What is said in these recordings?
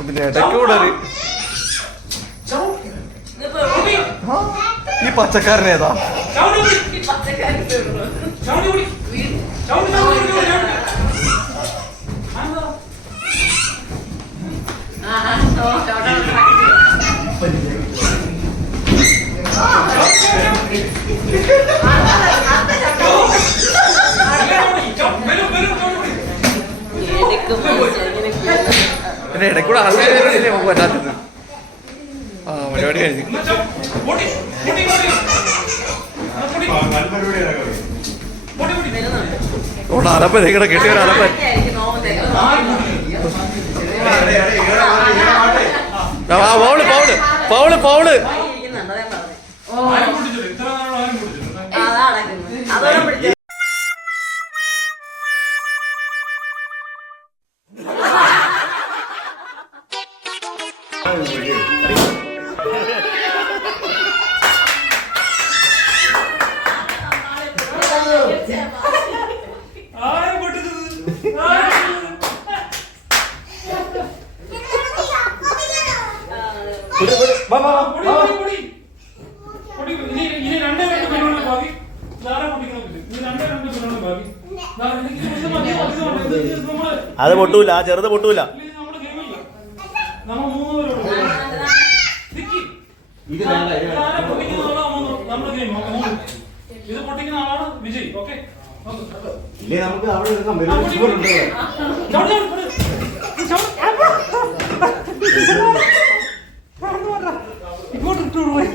ഇതിന്റെ ഇടയ്ക്ക് കൂടെ ഒരു ആ, ഈ പച്ചക്കാരനേതാ പിന്നെ ഇടയ്ക്ക് കൂടെ ആൾക്കാർ വരുന്നില്ലേ നമുക്ക് പറ്റാത്തത് ആ പരിപാടി കഴിഞ്ഞു. അതുകൊണ്ട് അലപ്പ ഇങ്ങനെ കെട്ടിയ അലപ്പൻ ആ പൗൾ പൗൾ പൗൾ പൗൾ അതോടെ പിടിച്ചു അത് പൊട്ടൂല ആ ചെറുത് പൊട്ടൂല. നമ്മൾ മൂന്ന് ഇത് പൊട്ടിക്കുന്ന ആളാണ് വിജയ്. ഓക്കെ. ഇല്ലേ നമുക്ക് അവിടെ ഇങ്ങോട്ട് ഇട്ടു പോയി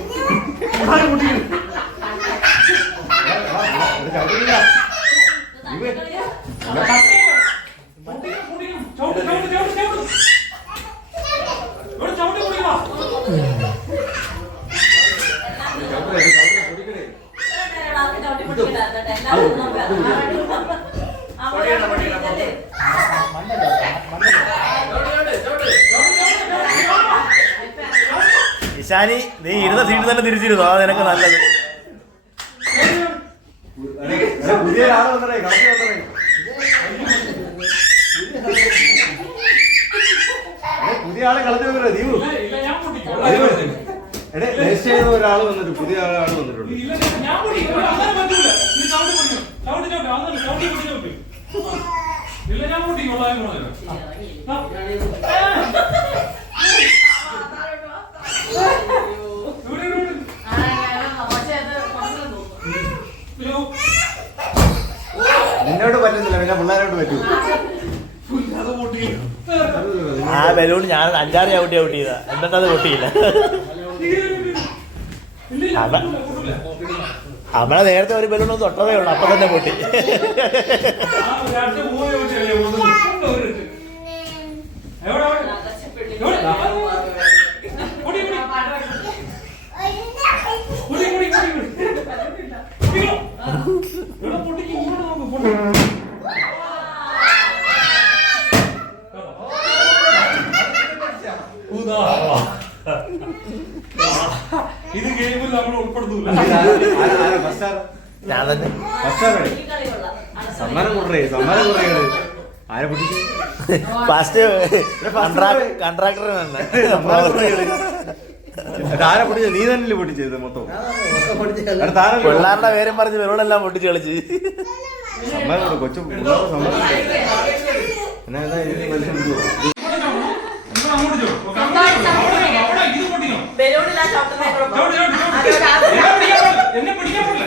ചവിട്ട് ചവിട്ട് ചവിട്ട് ചവിട്ട് ഇവിടെ ചവിട്ടി കുടിക്കണം ഇഷാനി നീ ഇരുന്ന സീറ്റ് തന്നെ തിരിച്ചിരുന്നു? അതാ നിനക്ക് നല്ലത്. പുതിയ ആൾ കളഞ്ഞു വന്നേ ദീപു എടേ രജിസ്റ്റർ ചെയ്ത ഒരാൾ വന്നിട്ട് പുതിയ ആളാണ് വന്നിട്ടുണ്ട് ഇല്ല ഞാൻ പൊട്ടിക്കും അങ്ങനെ പറ്റൂല നീ ചവിട്ടി പൊടിക്കും ചവിട്ടി ചവിട്ടി അതല്ല ചവിട്ടി പൊടി ചവിട്ടി ഇല്ല നിന്നോട് പറ്റുന്നില്ല പിന്നെ പിള്ളേരോട് പറ്റൂ. അത് പൊട്ടി ആ ബലൂൺ ഞാൻ അഞ്ചാറ് ചവിട്ടി ഔട്ട് ചെയ്ത എന്നിട്ട് അത് പൊട്ടിയില്ല നമ്മളെ നേരത്തെ ഒരു ബലൂൺ തൊട്ടതേ ഉള്ളു അപ്പൊ തന്നെ പൊട്ടി ഇത് ഗെയിമിൽ നമ്മൾ ഉൾപ്പെടുത്തൂല. ഞാൻ തന്നെ. സമ്മാനം കൊണ്ടേ സമ്മാനം കുറേ ആരെ പൊട്ടിച്ചു? ഫസ്റ്റ് കൺട്രാക്ടർ തന്നെ. ആരെ പൊട്ടിച്ചത്? നീ തന്നെ പൊട്ടിച്ചത് മൊത്തം? പിള്ളേരുടെ പേരും പറഞ്ഞ് ബലൂണെല്ലാം പൊട്ടിച്ച് കളിച്ച്. സമ്മതം കൊച്ചു സമ്മതം എന്നെ പിടിക്കാൻ ഇതിന്